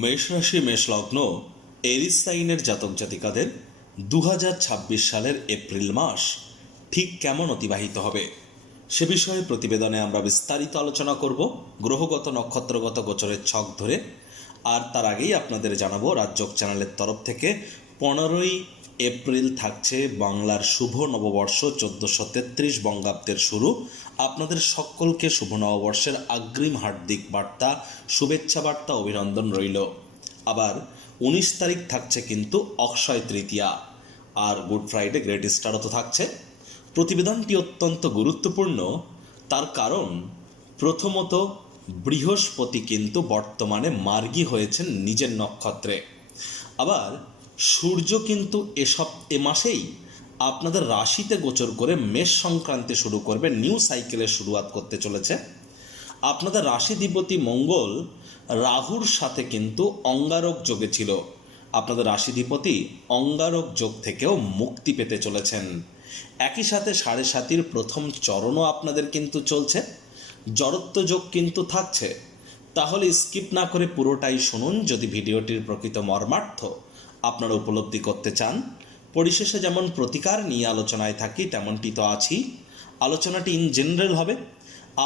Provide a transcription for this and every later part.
মেষ রাশি মেষ লগ্ন এরিস সাইনের জাতক জাতিকাদের 2026 সালের এপ্রিল মাস ঠিক কেমন অতিবাহিত হবে সে বিষয়ে প্রতিবেদনে আমরা বিস্তারিত আলোচনা করব গ্রহগত নক্ষত্রগত গোচরের ছক ধরে। আর তার আগেই আপনাদের জানাবো রাজযোগ চ্যানেলের তরফ থেকে 15ই এপ্রিল থাকছে বাংলার শুভ নববর্ষ 1433 বঙ্গাব্দের শুরু। আপনাদের সকলকে শুভ নববর্ষের অগ্রিম হার্দিক বার্তা, শুভেচ্ছা বার্তা, অভিনন্দন রইল। আবার 19 তারিখ থাকছে কিন্তু অক্ষয় তৃতীয়া, আর গুড ফ্রাইডে গ্রেট ইস্টারও তো থাকছে। প্রতিবেদনটি অত্যন্ত গুরুত্বপূর্ণ, তার কারণ প্রথমত বৃহস্পতি কিন্তু বর্তমানে মার্গী হয়েছেন নিজের নক্ষত্রে। আবার সূর্য কিন্তু এ মাসেই আপনাদের রাশিতে গোচর করে মেষ সংক্রান্তি শুরু করবে, নিউ সাইকেলের শুরুয়াত করতে চলেছে। আপনাদের রাশিধিপতি মঙ্গল রাহুর সাথে কিন্তু অঙ্গারক যোগে ছিল। আপনাদের রাশিধিপতি অঙ্গারক যোগ থেকেও মুক্তি পেতে চলেছেন। একই সাথে 7.5 প্রথম চরণও আপনাদের কিন্তু চলছে, জড়ত্ব যোগ কিন্তু থাকছে। তাহলে স্কিপ না করে পুরোটাই শুনুন যদি ভিডিওটির প্রকৃত মর্মার্থ আপনারা উপলব্ধি করতে চান। পরিশেষে যেমন প্রতিকার নিয়ে আলোচনায় থাকি তেমনটি তো আছি। আলোচনাটি ইন জেনারেল হবে।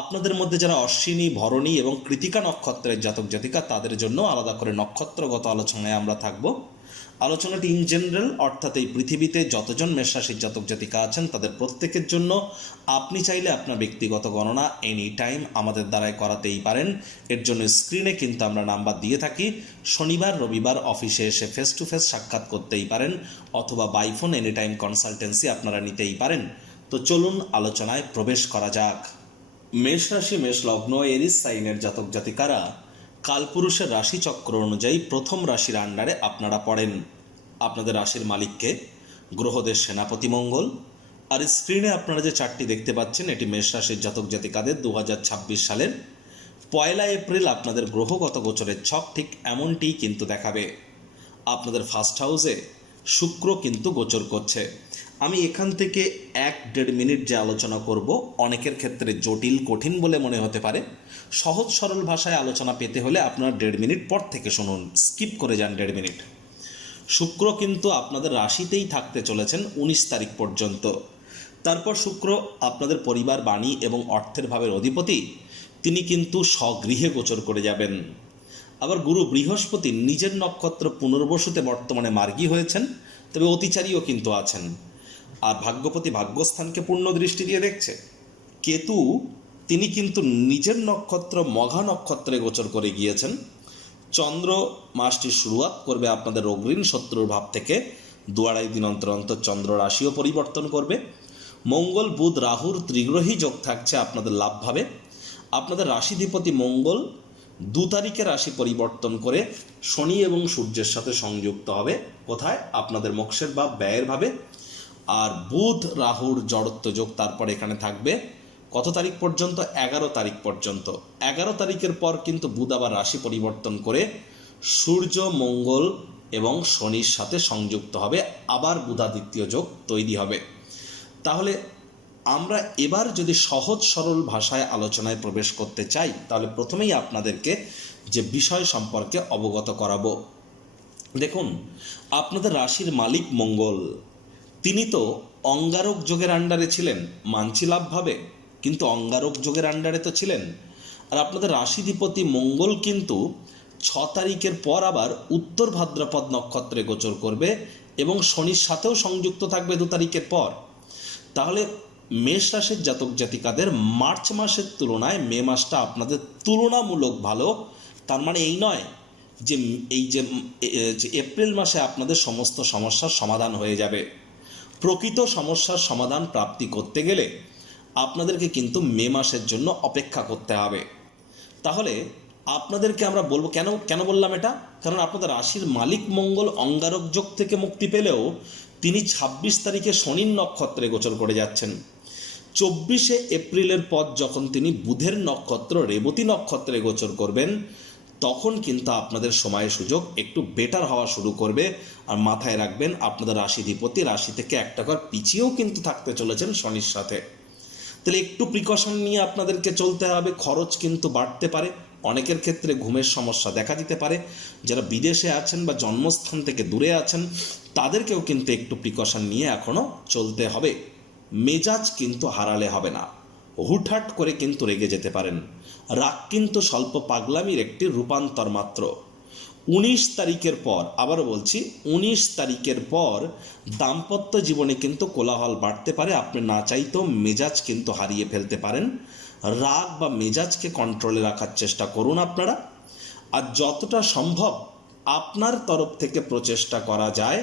আপনাদের মধ্যে যারা অশ্বিনী, ভরণী এবং কৃতিকা নক্ষত্রের জাতক জাতিকা তাদের জন্য আলাদা করে নক্ষত্রগত আলোচনায় আমরা থাকব। আলোচনাটি ইন জেনারেল, অর্থাৎ এই পৃথিবীতে যতজন মেষ রাশির জাতক জাতিকা আছেন তাদের প্রত্যেকের জন্য। আপনি চাইলে আপনার ব্যক্তিগত গণনা এনি টাইম আমাদের দ্বারাই করাতেই পারেন। এর জন্য স্ক্রিনে কিন্তু আমরা নাম্বার দিয়ে থাকি। শনিবার রবিবার অফিসে এসে ফেস টু ফেস সাক্ষাৎ করতেই পারেন, অথবা by phone any time consultancy আপনারা নিতেই পারেন। তো চলুন আলোচনায় প্রবেশ করা যাক। মেষ রাশি মেষ লগ্ন এরিস সাইনের জাতক জাতিকারা কালপুরুষের রাশিচক্র অনুযায়ী প্রথম রাশির আন্ডারে আপনারা পড়েন। আপনাদের রাশির মালিককে গ্রহদের সেনাপতি মঙ্গল। আর স্ক্রিনে আপনারা যে চারটি দেখতে পাচ্ছেন এটি মেষ রাশির জাতক জাতিকাদের 2026 সালের 1 এপ্রিল আপনাদের গ্রহগত গোচরের ছক ঠিক এমনটিই কিন্তু দেখাবে। আপনাদের ফার্স্ট হাউসে শুক্র কিন্তু গোচর করছে। আমি এখান থেকে 1-1.5 মিনিট যে আলোচনা করব অনেকের ক্ষেত্রে জটিল কঠিন বলে মনে হতে পারে। সহজ সরল ভাষায় আলোচনা পেতে হলে আপনার 1.5 মিনিট পর থেকে শুনুন, স্কিপ করে যান 1.5 মিনিট। শুক্র কিন্তু আপনাদের রাশিতেই থাকতে চলেছেন 19 তারিখ পর্যন্ত। তারপর শুক্র আপনাদের পরিবার, বাণী এবং অর্থের ভাবের অধিপতি, তিনি কিন্তু স্বগৃহে গোচর করে যাবেন। আবার গুরু বৃহস্পতি নিজের নক্ষত্র পুনর্বসুতে বর্তমানে মার্গী হয়েছেন, তবে অতিচারীও কিন্তু আছেন। আর ভাগ্যপতি ভাগ্যস্থানকে পূর্ণ দৃষ্টি দিয়ে দেখছে। কেতু তিনি কিন্তু নিজের নক্ষত্র মঘা নক্ষত্রে গোচর করে গিয়েছেন। চন্দ্র মাসটি শুরুয়াত করবে আপনাদের অগ্রিম শত্রুর ভাব থেকে। 2-2.5 দিন অন্তর অন্তর চন্দ্র রাশিও পরিবর্তন করবে। মঙ্গল বুধ রাহুর ত্রিগ্রহী যোগ থাকছে আপনাদের লাভ ভাবে। আপনাদের রাশিধিপতি মঙ্গল 2 তারিখে রাশি পরিবর্তন করে শনি এবং সূর্যের সাথে সংযুক্ত হবে। কোথায়? আপনাদের মোক্ষের ভাব, ব্যয়ের ভাবে। আর বুধ রাহুর জড়ত্ব যোগ তারপর এখানে থাকবে কত তারিখ পর্যন্ত? 11 তারিখ পর্যন্ত। 11 তারিখের পর কিন্তু বুধ আবার রাশি পরিবর্তন করে সূর্য, মঙ্গল এবং শনির সাথে সংযুক্ত হবে, আবার বুধাদিত্য যোগ তৈরি হবে। তাহলে আমরা এবার যদি সহজ সরল ভাষায় আলোচনায় প্রবেশ করতে চাই তাহলে প্রথমেই আপনাদেরকে যে বিষয় সম্পর্কে অবগত করাবো। দেখুন, আপনাদের রাশির মালিক মঙ্গল, তিনি তো অঙ্গারক যোগের আন্ডারে ছিলেন মানছিলাভভাবে, কিন্তু অঙ্গারক যোগের আন্ডারে তো ছিলেন। আর আপনাদের রাশিধিপতি মঙ্গল কিন্তু 6 তারিখের পর আবার উত্তর ভাদ্রপদ নক্ষত্রে গোচর করবে এবং শনির সাথেও সংযুক্ত থাকবে 2 তারিখের পর। তাহলে মেষ রাশির জাতক জাতিকাদের মার্চ মাসের তুলনায় মে মাসটা আপনাদের তুলনামূলক ভালো। তার মানে এই নয় যে এপ্রিল মাসে আপনাদের সমস্ত সমস্যার সমাধান হয়ে যাবে। প্রকৃত সমস্যার সমাধান প্রাপ্তি করতে গেলে আপনাদেরকে কিন্তু মে মাসের জন্য অপেক্ষা করতে হবে। তাহলে আপনাদেরকে আমরা বলবো, কেন বললাম এটা? কারণ আপনাদের রাশির মালিক মঙ্গল অঙ্গারক যোগ থেকে মুক্তি পেলেও তিনি 26 তারিখে শনির নক্ষত্রে গোচর করে যাচ্ছেন। 24 এপ্রিলের পর যখন তিনি বুধের নক্ষত্র রেবতী নক্ষত্রে গোচর করবেন তখন কিন্তু আপনাদের সময় সুযোগ একটু বেটার হওয়া শুরু করবে। আর মাথায় রাখবেন আপনাদের রাশিধিপতি রাশি থেকে একটা ঘর পিছিয়েও কিন্তু থাকতে চলেছেন শনির সাথে। তাহলে একটু প্রিকশন নিয়ে আপনাদেরকে চলতে হবে। খরচ কিন্তু বাড়তে পারে, অনেকের ক্ষেত্রে ঘুমের সমস্যা দেখা দিতে পারে। যারা বিদেশে আছেন বা জন্মস্থান থেকে দূরে আছেন তাদেরকেও কিন্তু একটু প্রিকশন নিয়ে এখনও চলতে হবে। মেজাজ কিন্তু হারালে হবে না, হুটহাট করে কিন্তু রেগে যেতে পারেন। রাগ কিন্তু স্বল্প পাগলামির একটি রূপান্তর মাত্র। 19 তারিখের পর, আবারও বলছি 19 তারিখের পর দাম্পত্য জীবনে কিন্তু কোলাহল বাড়তে পারে। আপনি না চাইতেও মেজাজ কিন্তু হারিয়ে ফেলতে পারেন। রাগ বা মেজাজকে কন্ট্রোলে রাখার চেষ্টা করুন আপনারা। আর যতটা সম্ভব আপনার তরফ থেকে প্রচেষ্টা করা যায়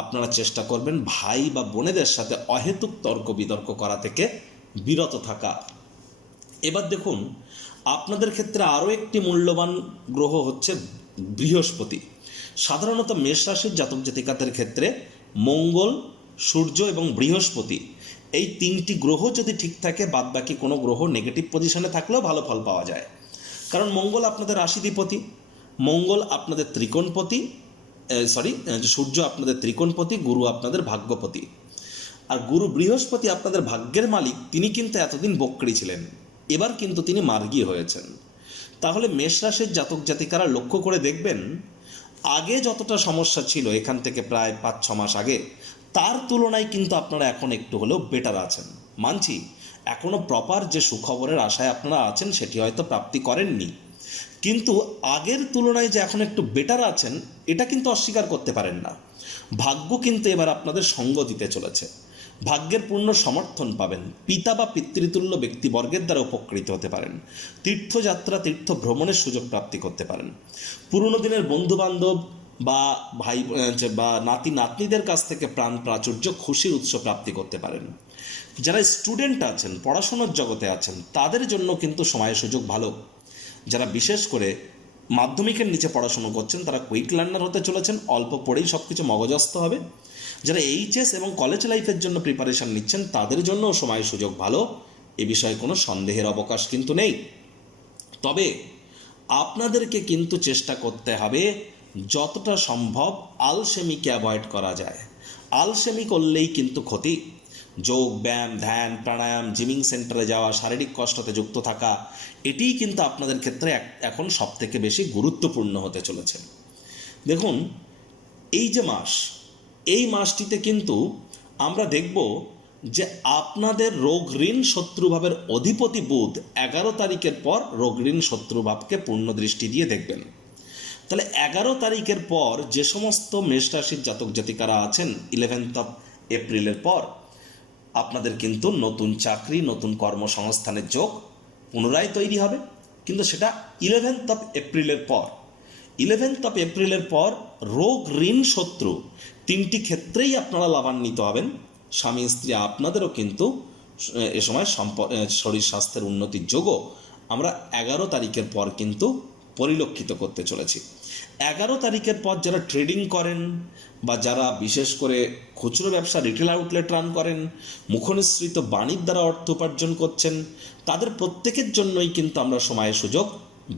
আপনারা চেষ্টা করবেন ভাই বা বোনেদের সাথে অহেতুক তর্ক বিতর্ক করা থেকে বিরত থাকা। এবার দেখুন, আপনাদের ক্ষেত্রে আরও একটি মূল্যবান গ্রহ হচ্ছে বৃহস্পতি। সাধারণত মেষ রাশির জাতক জাতিকাদের ক্ষেত্রে মঙ্গল, সূর্য এবং বৃহস্পতি এই তিনটি গ্রহ যদি ঠিক থাকে বাদবাকি কোনো গ্রহ নেগেটিভ পজিশনে থাকলেও ভালো ফল পাওয়া যায়। কারণ মঙ্গল আপনাদের রাশিধিপতি, মঙ্গল আপনাদের ত্রিকোণপতি, সূর্য আপনাদের ত্রিকোণপতি, গুরু আপনাদের ভাগ্যপতি। আর গুরু বৃহস্পতি আপনাদের ভাগ্যের মালিক, তিনি কিন্তু এতদিন বক্রী ছিলেন, এবার কিন্তু তিনি মার্গী হয়েছেন। তাহলে মেষ রাশির জাতক জাতিকারা লক্ষ্য করে দেখবেন আগে যতটা সমস্যা ছিল এখান থেকে প্রায় 5-6 মাস আগে, তার তুলনায় কিন্তু আপনারা এখন একটু হলেও বেটার আছেন। মানছি এখনও প্রপার যে সুখবরের আশায় আপনারা আছেন সেটি হয়তো প্রাপ্তি করেননি, কিন্তু আগের তুলনায় যে এখন একটু বেটার আছেন এটা কিন্তু অস্বীকার করতে পারেন না। ভাগ্য কিন্তু এবার আপনাদের সঙ্গ দিতে চলেছে, ভাগ্যের পূর্ণ সমর্থন পাবেন, পিতা বা পিতৃতুল্য ব্যক্তিবর্গের দ্বারা উপকৃত হতে পারেন, তীর্থযাত্রা তীর্থ ভ্রমণের সুযোগ প্রাপ্তি করতে পারেন, পুরনো দিনের বন্ধুবান্ধব বা ভাই বা নাতি নাতনিদের কাছ থেকে প্রাণ প্রাচুর্য খুশির উৎস প্রাপ্তি করতে পারেন। যারা স্টুডেন্ট আছেন, পড়াশোনার জগতে আছেন, তাদের জন্য কিন্তু সময় সুযোগ ভালো। যারা বিশেষ করে মাধ্যমিকের নিচে পড়াশুনো করছেন তারা কুইক লার্নার হতে চলেছেন, অল্প পড়েই সব কিছু মগজস্থ হবে। যারা এইচএস এবং কলেজ লাইফের জন্য প্রিপারেশন নিচ্ছেন তাদের জন্য সময় সুযোগ ভালো, এ বিষয়ে কোনো সন্দেহের অবকাশ কিন্তু নেই। তবে আপনাদেরকে কিন্তু চেষ্টা করতে হবে যতটা সম্ভব আলসেমিকে অ্যাভয়েড করা যায়। আলসেমি করলেই কিন্তু ক্ষতি। যোগ ব্যায়াম, ধ্যান, প্রাণায়াম, জিমিং সেন্টারে যাওয়া, শারীরিক কষ্টতে যুক্ত থাকা, এটিই কিন্তু আপনাদের ক্ষেত্রে এখন সবথেকে বেশি গুরুত্বপূর্ণ হতে চলেছে। দেখুন, এই যে মাস, এই মাসটিতে কিন্তু আমরা দেখব যে আপনাদের রোগ ঋণ শত্রুভাবের অধিপতি বুধ 11 তারিখের পর রোগ ঋণ শত্রুভাবকে পূর্ণ দৃষ্টি দিয়ে দেখবেন। তাহলে 11 তারিখের পর যে সমস্ত মেষ রাশির জাতক জাতিকারা আছেন 11 এপ্রিলের পর আপনাদের কিন্তু নতুন চাকরি, নতুন কর্মসংস্থানের যোগ পুনরায় তৈরি হবে, কিন্তু সেটা 11 এপ্রিলের পর। 11 এপ্রিলের পর রোগ ঋণ শত্রু তিনটি ক্ষেত্রেই আপনারা লাভান্বিত হবেন। স্বামী স্ত্রী আপনাদেরও কিন্তু এ সময় শরীর স্বাস্থ্যের উন্নতির যোগও আমরা 11 তারিখের পর কিন্তু পরিলক্ষিত করতে চলেছি। 11 তারিখের পর যারা ট্রেডিং করেন বা যারা বিশেষ করে খুচরো ব্যবসা, রিটেল আউটলেট রান করেন, মুখনিসৃত বাণীর দ্বারা অর্থ উপার্জন করছেন, তাদের প্রত্যেকের জন্যই কিন্তু আমরা সময়ের সুযোগ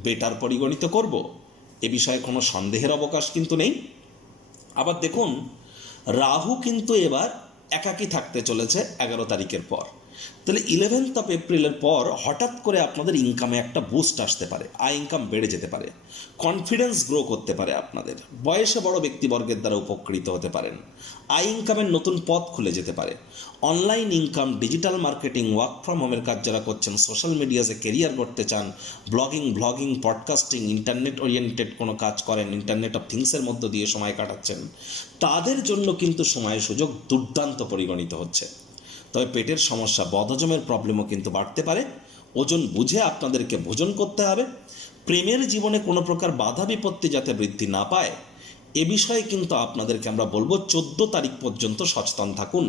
বেটার পরিগণিত করব, এ বিষয়ে কোনো সন্দেহের অবকাশ কিন্তু নেই। আবার দেখুন, রাহু কিন্তু এবার একাকী থাকতে চলেছে 11 তারিখের পর। তাহলে 11 এপ্রিলের পর হঠাৎ করে আপনাদের ইনকামে একটা বুস্ট আসতে পারে, আয় ইনকাম বেড়ে যেতে পারে, কনফিডেন্স গ্রো করতে পারে, আপনাদের বয়সে বড় ব্যক্তিবর্গের দ্বারা উপকৃত হতে পারেন, আয় ইনকামের নতুন পথ খুলে যেতে পারে। Online income, digital marketing, work from হোমের কাজ যারা করছেন, সোশ্যাল মিডিয়াতে কেরিয়ার করতে চান, ব্লগিং, পডকাস্টিং, ইন্টারনেট ওরিয়েন্টেড কোনো কাজ করেন, ইন্টারনেট অফ থিংসের মধ্য দিয়ে সময় কাটাচ্ছেন, তাদের জন্য কিন্তু সময় সুযোগ দুর্দান্ত পরিগণিত হচ্ছে। তবে পেটের সমস্যা, বদহজমের প্রবলেমও কিন্তু বাড়তে পারে। ওজন বুঝে আপনাদেরকে ভোজন করতে হবে। প্রেমের জীবনে কোনো প্রকার বাধা বিপত্তি যাতে বৃদ্ধি না পায় এ বিষয়ে কিন্তু আপনাদেরকে আমরা বলবো 14 তারিখ পর্যন্ত সচেতন থাকুন।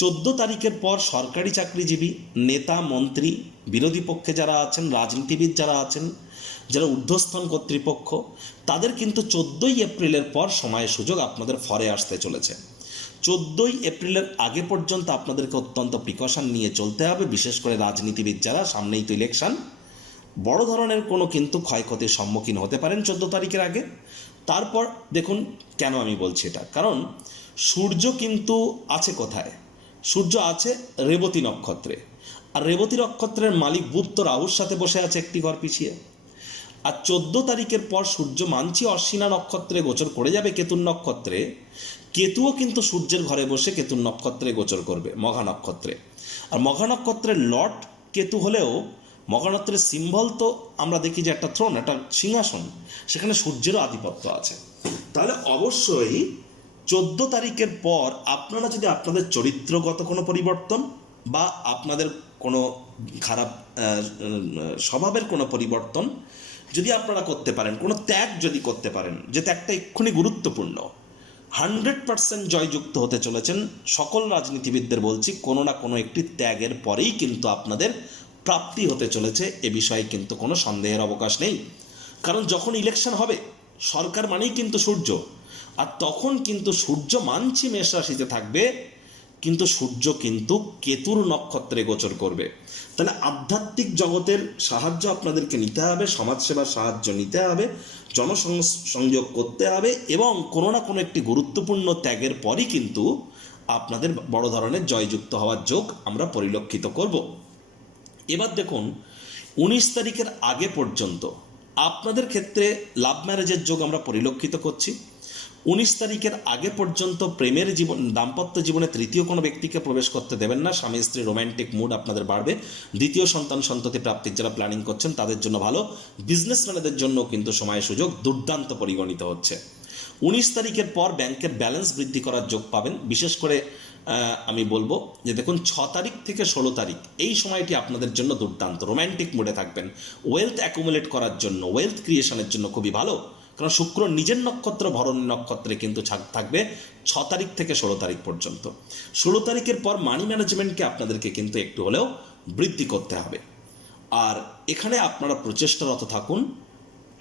14 তারিখের পর সরকারি চাকরিজীবী, নেতা, মন্ত্রী, বিরোধী পক্ষে যারা আছেন, রাজনীতিবিদ যারা আছেন, যারা ঊর্ধ্বস্থন কর্তৃপক্ষ, তাদের কিন্তু 14 এপ্রিলের পর সময় সুযোগ আপনাদের ফরে আসতে চলেছে। 14 এপ্রিলের আগে পর্যন্ত আপনাদেরকে অত্যন্ত প্রিকশন নিয়ে চলতে হবে। বিশেষ করে রাজনীতিবিদ যারা, সামনেই তো ইলেকশন, বড় ধরনের কোনো কিন্তু ক্ষয়ক্ষতির সম্মুখীন হতে পারেন 14 তারিখের আগে। তারপর দেখুন কেন আমি বলছি এটা, কারণ সূর্য কিন্তু আছে কোথায়? সূর্য আছে রেবতী নক্ষত্রে, আর রেবতী নক্ষত্রের মালিক বুধ তো রাহুর সাথে বসে আছে একটি ঘর পিছিয়ে। আর 14 তারিখের পর সূর্য মানছি অশ্বিনা নক্ষত্রে গোচর করে যাবে কেতুর নক্ষত্রে। কেতুও কিন্তু সূর্যের ঘরে বসে কেতুর নক্ষত্রে গোচর করবে, মঘা নক্ষত্রে। আর মঘা নক্ষত্রের লর্ড কেতু হলেও মঘা নক্ষত্রের সিম্বল তো আমরা দেখি যে একটা থ্রোন, একটা সিংহাসন, সেখানে সূর্যেরও আধিপত্য আছে। তাহলে অবশ্যই 14 তারিখের পর আপনারা যদি আপনাদের চরিত্রগত কোনো পরিবর্তন বা আপনাদের কোনো খারাপ স্বভাবের কোনো পরিবর্তন যদি আপনারা করতে পারেন, কোনো ত্যাগ যদি করতে পারেন, যে ত্যাগটা এক্ষুনি গুরুত্বপূর্ণ, 100% জয়যুক্ত হতে চলেছেন। সকল রাজনীতিবিদদের বলছি, কোনো না কোনো একটি ত্যাগের পরেই কিন্তু আপনাদের প্রাপ্তি হতে চলেছে, এ বিষয়ে কিন্তু কোনো সন্দেহের অবকাশ নেই। কারণ যখন ইলেকশন হবে, সরকার মানেই কিন্তু সূর্য, আর তখন কিন্তু সূর্য মানছি মেষ রাশিতে থাকবে, কিন্তু সূর্য কিন্তু কেতুর নক্ষত্রে গোচর করবে। তাহলে আধ্যাত্মিক জগতের সাহায্য আপনাদেরকে নিতে হবে, সমাজসেবার সাহায্য নিতে হবে, জনসংযোগ করতে হবে, এবং কোনো না কোনো একটি গুরুত্বপূর্ণ ত্যাগের পরই কিন্তু আপনাদের বড় ধরনের জয়যুক্ত হওয়ার যোগ আমরা পরিলক্ষিত করব। এবার দেখুন, 19 তারিখের আগে পর্যন্ত আপনাদের ক্ষেত্রে লাভ ম্যারেজের যোগ আমরা পরিলক্ষিত করছি। 19 তারিখের আগে পর্যন্ত প্রেমের জীবন, দাম্পত্য জীবনে তৃতীয় কোনো ব্যক্তিকে প্রবেশ করতে দেবেন না। স্বামী স্ত্রী রোম্যান্টিক মুড আপনাদের বাড়বে। দ্বিতীয় সন্তান সন্ততি প্রাপ্তির যারা প্ল্যানিং করছেন তাদের জন্য ভালো। বিজনেসম্যানদের জন্য কিন্তু সময় সুযোগ দুর্দান্ত পরিগণিত হচ্ছে। 19 তারিখের পর ব্যাংকের ব্যালেন্স বৃদ্ধি করার যোগ পাবেন। বিশেষ করে আমি বলবো যে দেখুন, 6 তারিখ থেকে 16 তারিখ এই সময়টি আপনাদের জন্য দুর্দান্ত। রোম্যান্টিক মুডে থাকবেন, ওয়েলথ অ্যাকুমুলেট করার জন্য, ওয়েলথ ক্রিয়েশনের জন্য খুবই ভালো। কারণ শুক্র নিজের নক্ষত্র ভরণী নক্ষত্রে কিন্তু থাকবে 6 তারিখ থেকে 16 তারিখ পর্যন্ত। 16 তারিখের পর মানি ম্যানেজমেন্টকে আপনাদেরকে কিন্তু একটু হলেও বৃদ্ধি করতে হবে। আর এখানে আপনারা প্রচেষ্টারত থাকুন।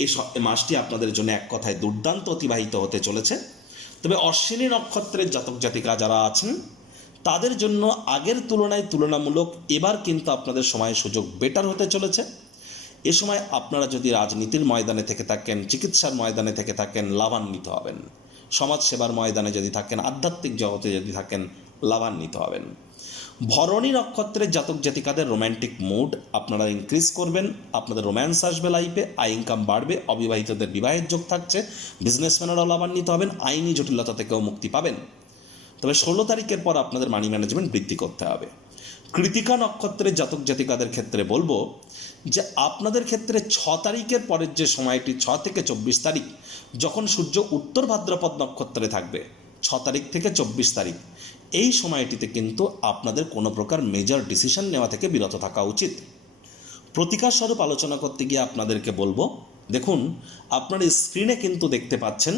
এই মাসটি আপনাদের জন্য এক কথায় দুর্দান্ত অতিবাহিত হতে চলেছে। তবে অশ্বিনী নক্ষত্রের জাতক জাতিকা যারা আছেন তাদের জন্য আগের তুলনায় তুলনামূলক এবার কিন্তু আপনাদের সময় সুযোগ বেটার হতে চলেছে। এ সময় আপনারা যদি রাজনীতির ময়দানে থেকে থাকেন, চিকিৎসার ময়দানে থেকে থাকেন, লাভান্বিত হবেন। সমাজসেবার ময়দানে যদি থাকেন, আধ্যাত্মিক জগতে যদি থাকেন, লাভান্বিত হবেন। ভরণী নক্ষত্রের জাতক জাতিকাদের রোম্যান্টিক মুড আপনারা ইনক্রিজ করবেন, আপনাদের রোম্যান্স আসবে লাইফে, আয় ইনকাম বাড়বে, অবিবাহিতদের বিবাহের যোগ থাকছে, বিজনেসম্যানেরাও লাভান্বিত হবেন, আইনি জটিলতা থেকেও মুক্তি পাবেন। তবে 16 তারিখের পর আপনাদের মানি ম্যানেজমেন্ট বৃদ্ধি করতে হবে। কৃতিকা নক্ষত্রের জাতক জাতিকাদের ক্ষেত্রে বলবো যে আপনাদের ক্ষেত্রে 6 তারিখের পরের যে সময়টি, 6 থেকে 24 তারিখ, যখন সূর্য উত্তর ভাদ্রপদ নক্ষত্রে থাকবে, 6 তারিখ থেকে 24 তারিখ, এই সময়টিতে কিন্তু আপনাদের কোনো প্রকার মেজর ডিসিশন নেওয়া থেকে বিরত থাকা উচিত। প্রতিকার স্বরূপ আলোচনা করতে গিয়ে আপনাদেরকে বলবো, দেখুন আপনার স্ক্রিনে কিন্তু দেখতে পাচ্ছেন,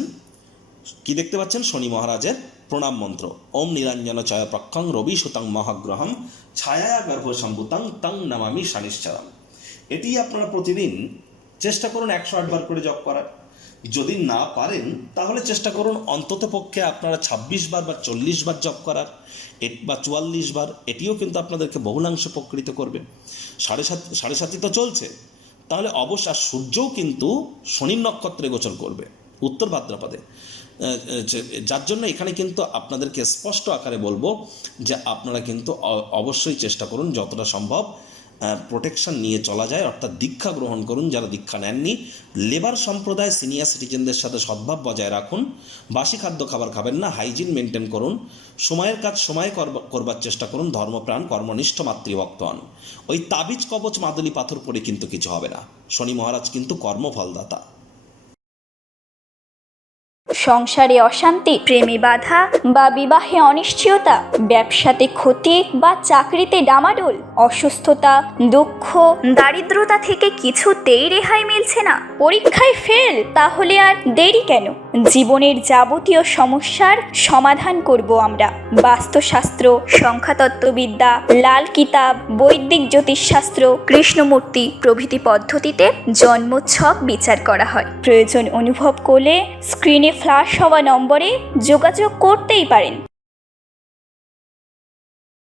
কি দেখতে পাচ্ছেন? শনি মহারাজের প্রণাম মন্ত্র, ওম নীলাঞ্জন চয় প্রক্ষং রবি সুতং মহাগ্রহম ছায়া গর্ভ সম্ভুতং তং নমামি শনিশ্চরম। এটি আপনারা প্রতিদিন চেষ্টা করুন 108 বার করে জপ করার। যদি না পারেন তাহলে চেষ্টা করুন অন্তত পক্ষে আপনারা 26 বার বা 40 বার জপ করার, বা 44 বার। এটিও কিন্তু আপনাদেরকে বহুলাংশে উপকৃত করবে। 7.5 তো চলছে, তাহলে অবশ্য আর সূর্যও কিন্তু শনির নক্ষত্রে গোচর করবে উত্তর ভাদ্রপদে, যার জন্য এখানে কিন্তু আপনাদেরকে স্পষ্ট আকারে বলবো যে আপনারা কিন্তু অবশ্যই চেষ্টা করুন যতটা সম্ভব প্রোটেকশন নিয়ে চলা যায়, অর্থাৎ দীক্ষা গ্রহণ করুন যারা দীক্ষা নেননি। লেবার সম্প্রদায়, সিনিয়র সিটিজেনদের সাথে সদ্ভাব বজায় রাখুন, বাসি খাদ্য খাবার খাবেন না, হাইজিন মেনটেন করুন, সময়ের কাজ সময়ে করবার চেষ্টা করুন, ধর্মপ্রাণ কর্মনিষ্ঠ মাতৃভক্ত হন। ওই তাবিজ কবচ মাদুলি পাথর পরে কিন্তু কিছু হবে না। শনি মহারাজ কিন্তু কর্মফলদাতা। সংসারে অশান্তি, প্রেমে বাধা বা বিবাহে অনিশ্চয়তা, ব্যবসাতে ক্ষতি বা চাকরিতে ডামাডোল, অসুস্থতা, দুঃখ, দারিদ্রতা থেকে কিছুতেই রেহাই মিলছে না, পরীক্ষায় ফেল, তাহলে আর দেরি কেন? জীবনের যাবতীয় সমস্যার সমাধান করব আমরা। বাস্তুশাস্ত্র, সংখ্যাতত্ত্ববিদ্যা, লাল কিতাব, বৈদিক জ্যোতিষশাস্ত্র, কৃষ্ণমূর্তি প্রভৃতি পদ্ধতিতে জন্মছক বিচার করা হয়। প্রয়োজন অনুভব করলে স্ক্রিনে ফ্ল্যাশ হওয়া নম্বরে যোগাযোগ করতেই পারেন।